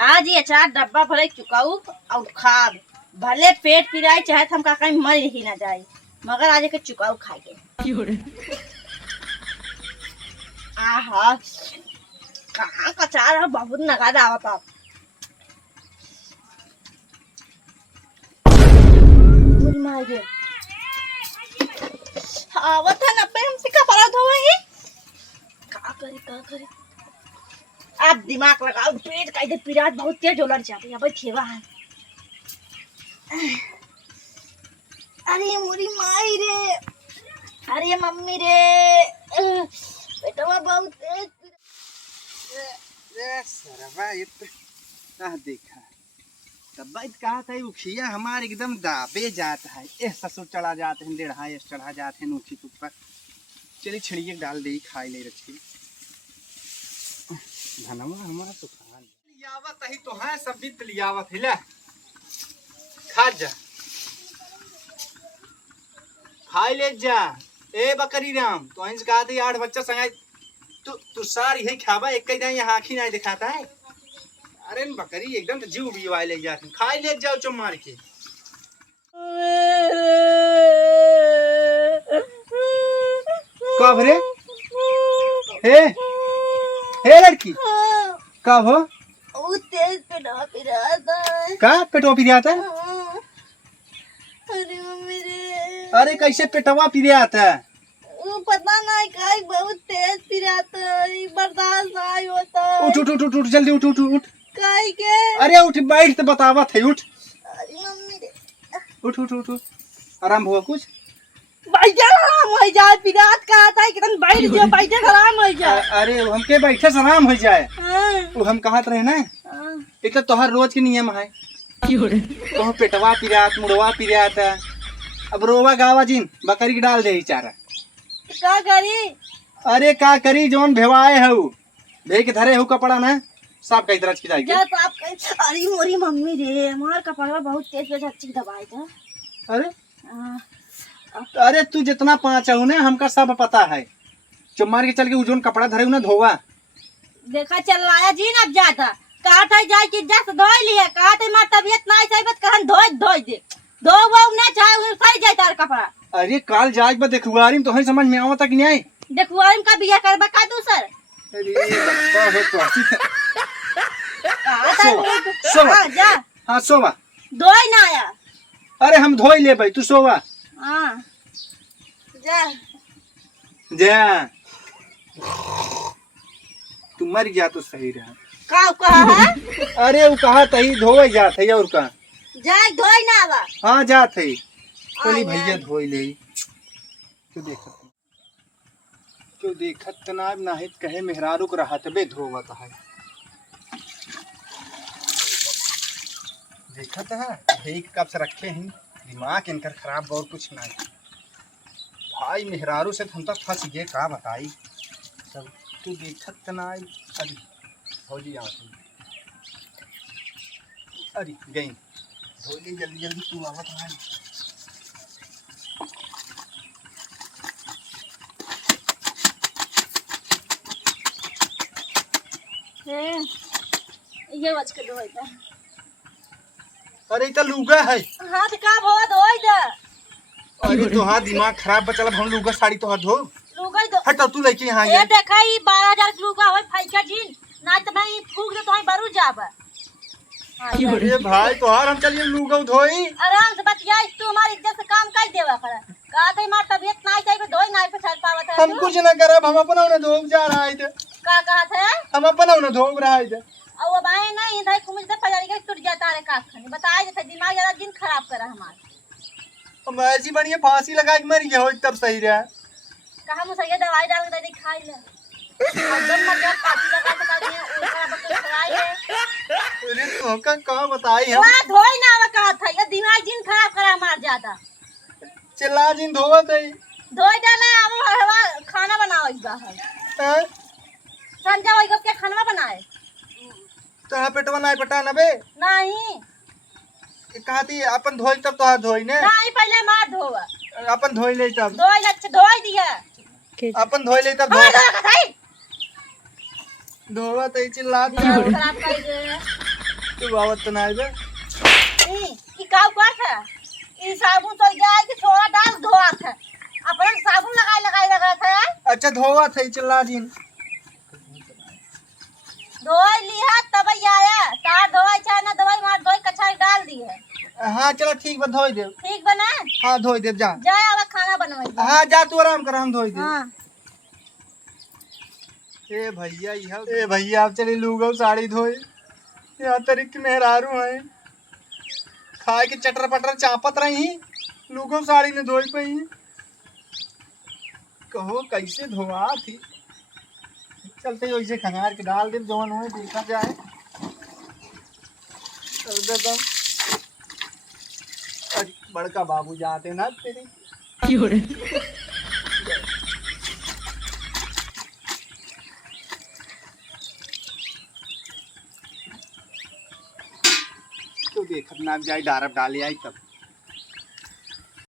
आज ये 4 डब्बा भरे चुकाऊ और खाब भले पेट पिराए चाहे हम का कहीं मर ही ना जाए मगर आज के चुकाऊ खाएंगे। आहा कहाँ का चार बहुत नगा दावत आप मारे आवत है ना पे हमसे का पड़ा धोए का करे आप दिमाग लगाओ पेट का इधर पिराज बहुत तेज उलट जाते हैं भाई खेवा है। अरे मोरी माई रे अरे मम्मी रे बेटा बहुत तेज सरवा ये तो देखा तब कहा था उखिया हमारे एकदम दाबे जाता है ए ससुर चढ़ा जाते हैं डेढ़ा चढ़ा जाते हैं ऊँची ऊपर चलिए छिड़िए डाल दे खाई ले रखी धनवा हमारा तो खा लियावत ही तो है सब भी लियावत है ले खा जा खाई ले जा ए बकरी राम तो इंज कहा था 8 बच्चा संग तू सारी है खावा एक कई यहाँ आँखी नहीं दिखाता है। अरे बकरी एकदम तो जीव भी वाले ले जाते खाई ले जाओ चो मार के कब रे हे लड़की कब हो तेज पेटवा पिराता है का पेटवा पिराता है। अरे मम्मी रे अरे कैसे पेटवा पिराता है पता नहीं काहे बहुत तेज पिराता है बर्दाश्त नहीं होता। उठ उठ उठ उठ जल्दी उठ उठ उठ काहे के अरे उठ बैठ तो बतावा थे उठ अरे मम्मी रे उठ उठ उठ उठ आराम हुआ कुछ बैठे आराम हो जाए पिरात का आता है कितन बैठ जो बैठे आराम हो जाए। अरे हमके बैठे से आराम हो जाए वो हम कहत रहे ना एक तो तोहर रोज के नियम है तो पेटवा पिरात मुड़वा पिरात अब रोवा गावा जिन बकरी के डाल दे चारा का करी अरे का करी जोन भेवाए हऊ भे के धरे हऊ कपड़ा ना साफ कई तरह की जाएगी क्या साफ कर। अरे मोरी मम्मी रे हमार कपड़ा बहुत तेज तेज अच्छी दवाई था। अरे तू जितना पाँच हूँ ना हमका सब पता है चुम्मार के चल के जोन कपड़ा धरे ना धोवा देखा चल लाया जी ना ज्यादा काट है जाए कि जस धोई लिया काट मार तबियत नहीं सही बत कहन धोई दे दो वो ना चाहे सही जाए तार कपड़ा। अरे काल जाज बा देखुआरी में तो है समझ में आवता कि नहीं देखुआरी में का बिया करबा का दूसर अरे बप्पा हो तो अच्छी सोवा जा हाँ सोवा धोई ना आया अरे हम धोई ले भाई तू सोवा हाँ जा जा तू मर गया तो सही रहा का कहा है अरे वो कहा तही धोए जात है और का जाए धोई ना आवा हाँ जात है बोली भैया धोई ले क्यों देखत तनाब नाहित कहे मेहरारू को रहत बे धोवत है देखत है भेक कब से रखे हैं दिमाग इनकर खराब और कुछ नहीं भाई मेहरारू से हम तक फंस गए का बताई सब तू देखत तनाब अरे भौजी आती अरे गई धोली जल्दी जल्दी तू आवत है ये बच के धोई दे। अरे तो लूगा है हाथ का भो धोई दे। अरे तो हाथ दिमाग खराब बचल हम लूगा साड़ी तो हाथ धो लूगा दो हट तू लेके यहाँ ये देखा ई 12000 के लूगा होय फाइका जीन ना तो मैं फूक दे तो ही बरू जाब। अरे भाई तो हार हम चलिए लूगा धोई आराम से बतिया तू हमारी इज्जत से काम कर देवा कर का थे मार तबियत नहीं चाहिए धोई नहीं पे छड़ पावत है हम कुछ ना करब हम अपना उन्हें धोब जा रहा है का कहा थे हम अपना उन्हें धोब रहा है और वो बाएं नहीं इधर कुछ दे पजारी के टूट जाता रे का खने बताए जे दिमाग जरा दिन खराब करा हमार हम ऐसी बढ़िया फांसी लगा के मर गया हो तब सही रहा कहा मुझे दवाई डाल के दे खाई ले एकदम मर गया फांसी लगा के कर दिए उल्टा बकल खराई है। अरे तो का का बताई हम वाह धोई ना आवा कहा था ये दिमाग दिन खराब करा मार जाता चिल्ला दिन धोवत है धोई डाले अब हवा खाना बनाओ इस बाहर संजा वही के खाना बनाए तो पेटवा नहीं पटा नबे नहीं कहा थी अपन धोई तब तो हाथ धोई ने नहीं पहले मार धोवा अपन धोई ले तब धोई अच्छे धोई दिया अपन धोई ले तब धोवा धोवा तो चिल्ला खराब कर दे तू आवत तो नहीं बे। ई का बात है? ई साबुन तो जाए कि थोड़ा डाल धोआ था। अपन साबुन लगा था। अच्छा धोवा थे चला दिन। धोई लिया तब आया। तार धोई चाहे ना दवाई मार धोई कछाई डाल दी है। हाँ चलो ठीक बा धोई दे। ठीक बना? हाँ धोई दे जा। जाए अब खाना बनवाई। हाँ जा तू आराम कर हम धोई दे। हाँ। ए भैया आप चली लूगो साड़ी धोई। यहाँ तरीक मेहरारू है खाए के चटर पटर चापत रही लूगो साड़ी ने धोई पई। कहो कैसे धोआ थी। चलते वैसे खंगार के डाल दे जवन हुए देखा जाए। अरे बड़का बाबू जाते ना तेरी तो देखत ना जाए डारब डाले आई तब